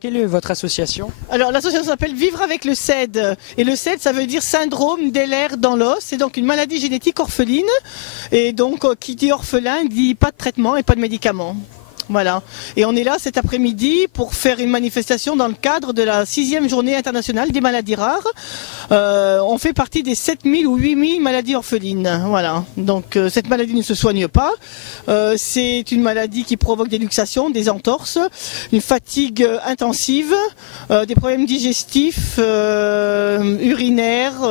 Quelle est votre association? Alors l'association s'appelle Vivre avec le CED. Et le CED, ça veut dire syndrome d'Ehlers dans l'os. C'est donc une maladie génétique orpheline. Et donc qui dit orphelin dit pas de traitement et pas de médicaments. Voilà. Et on est là cet après-midi pour faire une manifestation dans le cadre de la 6e journée internationale des maladies rares. On fait partie des 7000 ou 8000 maladies orphelines. Voilà. Donc cette maladie ne se soigne pas. C'est une maladie qui provoque des luxations, des entorses, une fatigue intensive, des problèmes digestifs, urinaires,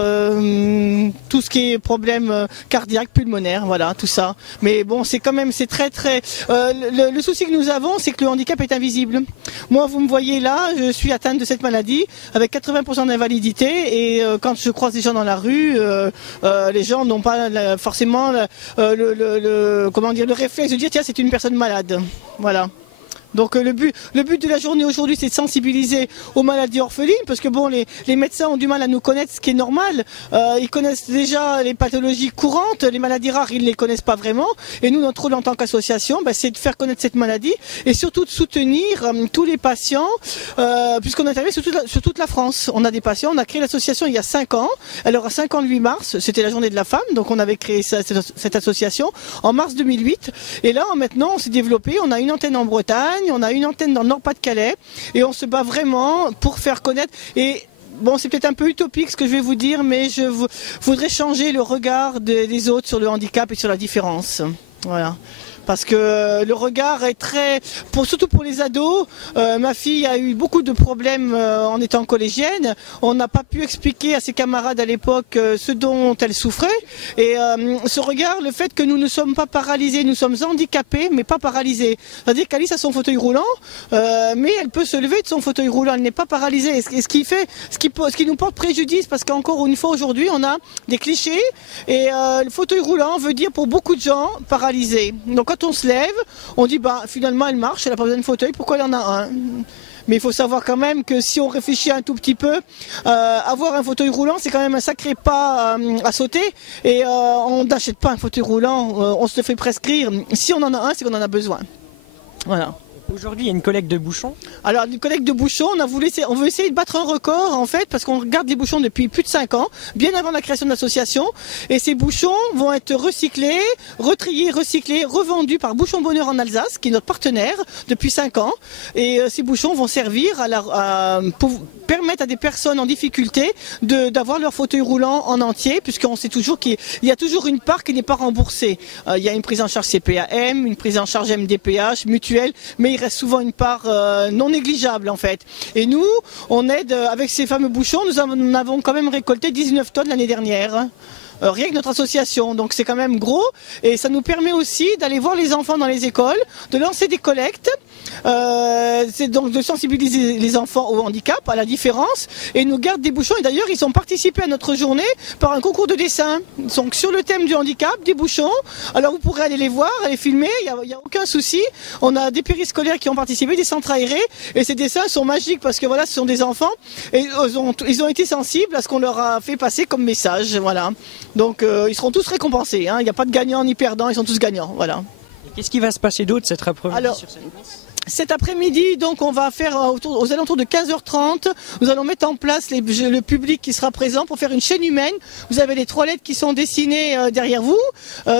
tout ce qui est problème cardiaque, pulmonaire, voilà, tout ça. Mais bon, c'est quand même, c'est très très... le souci que nous avons, c'est que le handicap est invisible. Moi, vous me voyez là, je suis atteinte de cette maladie avec 80% d'invalidité et quand je croise des gens dans la rue, les gens n'ont pas forcément comment dire, le réflexe de dire tiens, c'est une personne malade. Voilà. Donc le but de la journée aujourd'hui, c'est de sensibiliser aux maladies orphelines, parce que bon, les médecins ont du mal à nous connaître, ce qui est normal. Ils connaissent déjà les pathologies courantes, les maladies rares, ils ne les connaissent pas vraiment. Et nous, notre rôle en tant qu'association, c'est de faire connaître cette maladie et surtout de soutenir tous les patients, puisqu'on intervient sur toute la France. On a des patients, on a créé l'association il y a 5 ans. Elle aura 5 ans le 8 mars, c'était la journée de la femme, donc on avait créé cette association en mars 2008. Et là, maintenant, on s'est développé, on a une antenne en Bretagne, on a une antenne dans le Nord-Pas-de-Calais et on se bat vraiment pour faire connaître. Et bon, c'est peut-être un peu utopique ce que je vais vous dire, mais je voudrais changer le regard des autres sur le handicap et sur la différence. Voilà. Parce que le regard est très, surtout pour les ados, ma fille a eu beaucoup de problèmes en étant collégienne. On n'a pas pu expliquer à ses camarades à l'époque ce dont elle souffrait. Et ce regard, le fait que nous ne sommes pas paralysés, nous sommes handicapés, mais pas paralysés. C'est-à-dire qu'Alice a son fauteuil roulant, mais elle peut se lever de son fauteuil roulant, elle n'est pas paralysée. Et ce qui nous porte préjudice, parce qu'encore une fois aujourd'hui, on a des clichés, et le fauteuil roulant veut dire pour beaucoup de gens paralysé. Donc quand on se lève, on dit finalement elle marche, elle n'a pas besoin de fauteuil, pourquoi elle en a un? Mais il faut savoir quand même que si on réfléchit un tout petit peu, avoir un fauteuil roulant, c'est quand même un sacré pas à sauter. Et on n'achète pas un fauteuil roulant, on se le fait prescrire. Si on en a un, c'est qu'on en a besoin. Voilà. Aujourd'hui, il y a une collecte de bouchons. Alors, une collecte de bouchons, on veut essayer de battre un record, en fait, parce qu'on garde des bouchons depuis plus de 5 ans, bien avant la création de l'association. Et ces bouchons vont être recyclés, retriés, recyclés, revendus par Bouchons Bonheur en Alsace, qui est notre partenaire depuis 5 ans. Et ces bouchons vont servir pour permettre à des personnes en difficulté d'avoir leur fauteuil roulant en entier, puisqu'on sait toujours qu'il y a toujours une part qui n'est pas remboursée. Il y a une prise en charge CPAM, une prise en charge MDPH, mutuelle, mais il reste souvent une part non négligeable en fait. Et nous, on aide avec ces fameux bouchons, nous en avons quand même récolté 19 tonnes l'année dernière. Rien que notre association, donc c'est quand même gros et ça nous permet aussi d'aller voir les enfants dans les écoles, de lancer des collectes, c'est donc de sensibiliser les enfants au handicap, à la différence, et nous gardent des bouchons. Et d'ailleurs ils ont participé à notre journée par un concours de dessin, donc sur le thème du handicap, des bouchons. Alors vous pourrez aller les voir, aller filmer, il n'y a aucun souci. On a des périscolaires qui ont participé, des centres aérés, et ces dessins sont magiques parce que voilà, ce sont des enfants et ils ont été sensibles à ce qu'on leur a fait passer comme message, voilà. Donc ils seront tous récompensés, hein. Il n'y a pas de gagnants ni perdants, ils sont tous gagnants. Voilà. Qu'est-ce qui va se passer d'autre cet après-midi sur cette place ? Cet après-midi, donc, on va faire aux alentours de 15h30. Nous allons mettre en place le public qui sera présent pour faire une chaîne humaine. Vous avez les 3 lettres qui sont dessinées derrière vous,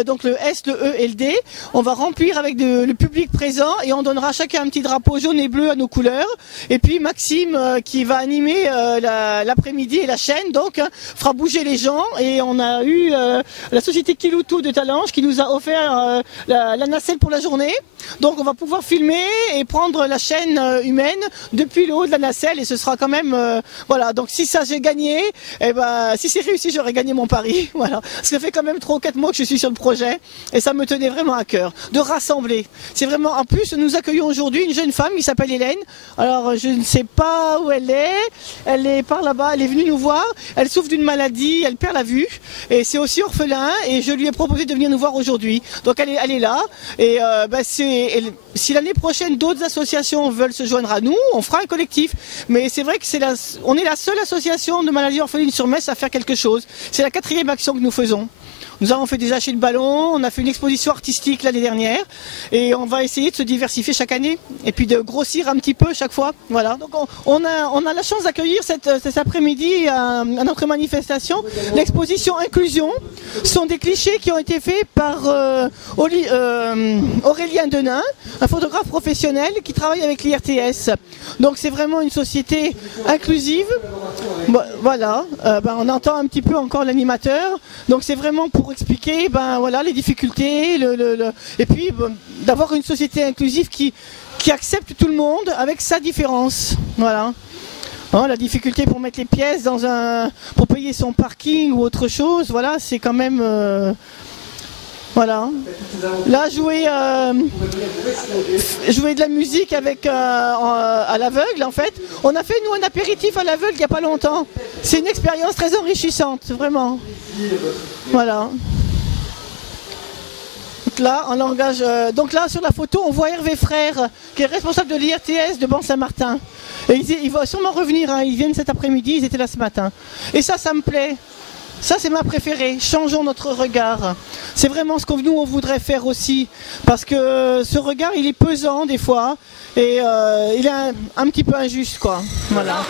donc le S, le E et le D. On va remplir avec le public présent et on donnera chacun un petit drapeau jaune et bleu à nos couleurs. Et puis Maxime, qui va animer l'après-midi et la chaîne, donc, fera bouger les gens. Et on a eu la société Kiloutou de Talange qui nous a offert la nacelle pour la journée. Donc, on va pouvoir filmer et prendre la chaîne humaine depuis le haut de la nacelle et ce sera quand même voilà. Donc si ça j'ai gagné, si c'est réussi, j'aurais gagné mon pari. Voilà. Ça fait quand même 3 ou 4 mois que je suis sur le projet et ça me tenait vraiment à cœur de rassembler. C'est vraiment, en plus nous accueillons aujourd'hui une jeune femme qui s'appelle Hélène. Alors je ne sais pas où elle est par là-bas, elle est venue nous voir, elle souffre d'une maladie, elle perd la vue et c'est aussi orphelin et je lui ai proposé de venir nous voir aujourd'hui. Donc elle est là et si l'année prochaine d'autres associations veulent se joindre à nous, on fera un collectif. Mais c'est vrai que on est la seule association de maladies orphelines sur Metz à faire quelque chose. C'est la 4e action que nous faisons. Nous avons fait des achats de ballons, on a fait une exposition artistique l'année dernière et on va essayer de se diversifier chaque année et puis de grossir un petit peu chaque fois. Voilà. Donc on a la chance d'accueillir cet après-midi à notre manifestation l'exposition Inclusion. Ce sont des clichés qui ont été faits par Aurélien Denain, un photographe professionnel qui travaille avec l'IRTS. Donc c'est vraiment une société inclusive. Voilà, on entend un petit peu encore l'animateur. Donc c'est vraiment pour expliquer voilà, les difficultés et puis d'avoir une société inclusive qui accepte tout le monde avec sa différence. Voilà. La difficulté pour mettre les pièces pour payer son parking ou autre chose, voilà, c'est quand même... voilà. Là, jouer de la musique avec à l'aveugle, en fait. On a fait, nous, un apéritif à l'aveugle il n'y a pas longtemps. C'est une expérience très enrichissante, vraiment. Voilà. Là, en langage, donc là, sur la photo, on voit Hervé Frère, qui est responsable de l'IRTS de Ban-Saint-Martin. Et il va sûrement revenir, hein, ils viennent cet après-midi, ils étaient là ce matin. Et ça me plaît. Ça, c'est ma préférée. Changeons notre regard. C'est vraiment ce que nous, on voudrait faire aussi. Parce que ce regard, il est pesant des fois. Et il est un petit peu injuste, quoi. Voilà.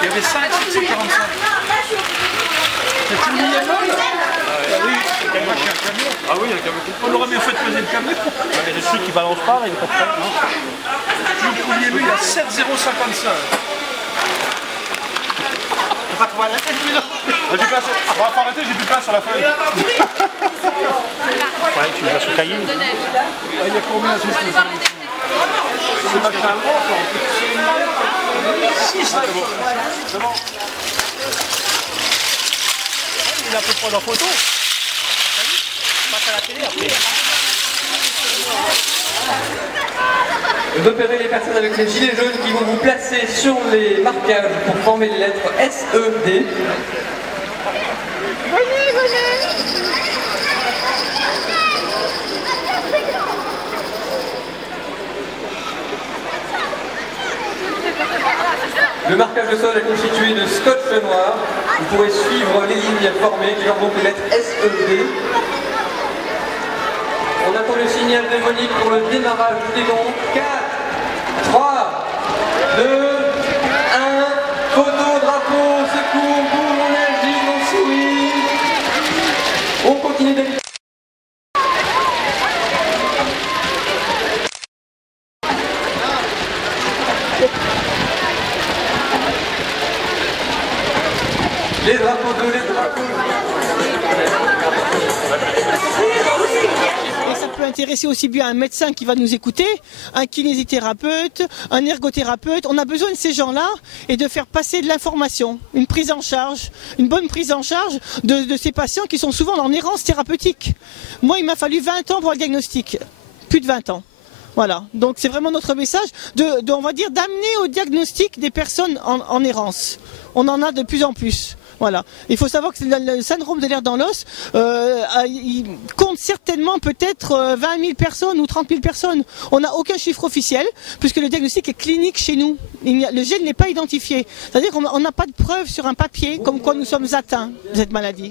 Il y avait 5, 745. C'est une ligne Ah oui, il y a un camion. On aurait mieux fait de peser le camion. Il y a ceux qui balancent pas, là, il est pas prêt. Le premier lui, il a 7,055. On va trouver la tête, lui, là. On va pas arrêter, j'ai plus de place sur la feuille. Ouais, tu vas sur le cahier. Il y a combien c'est machin allemand, quoi. 6, c'est bon. C'est bon. Il est à peu près en photo. Repérez les personnes avec les gilets jaunes qui vont vous placer sur les marquages pour former les lettres SED. Le marquage de sol est constitué de scotch noir. Vous pourrez suivre les lignes formées qui forment donc les lettres SED. On attend le signal de Monique pour le démarrage du démon. 4, 3, 2, 1, photo, drapeau, secours, boum, on agit, on sourit. On continue d'aller. Les drapeaux bleus, les drapeaux. Ça peut intéresser aussi bien un médecin qui va nous écouter, un kinésithérapeute, un ergothérapeute. On a besoin de ces gens-là et de faire passer de l'information, une prise en charge, une bonne prise en charge de ces patients qui sont souvent en errance thérapeutique. Moi, il m'a fallu 20 ans pour le diagnostic, plus de 20 ans. Voilà, donc c'est vraiment notre message on va dire, d'amener au diagnostic des personnes en errance. On en a de plus en plus. Voilà. Il faut savoir que le syndrome de l'air dans l'os, il compte certainement peut-être 20 000 personnes ou 30 000 personnes. On n'a aucun chiffre officiel, puisque le diagnostic est clinique chez nous. Le gène n'est pas identifié. C'est-à-dire qu'on n'a pas de preuve sur un papier comme quoi nous sommes atteints de cette maladie.